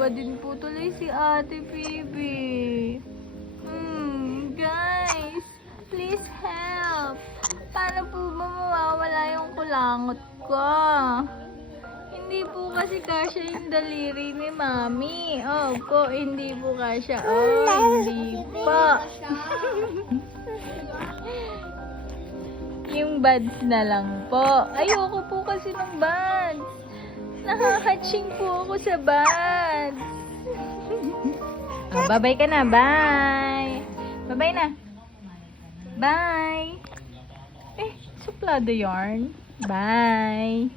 Naawa din po tuloy si Ate Bibi. Guys, please help. Paano po ba mawawala yung kulangot ko? Hindi po kasi kasya yung daliri ni Mami. Opo, hindi po kasya. Hindi po. Yung buds na lang po. Ayoko po kasi ng buds. Nakakatching po ako sa buds. Bye-bye ka na. Bye. Bye-bye na. Bye. Suplado yarn. Bye.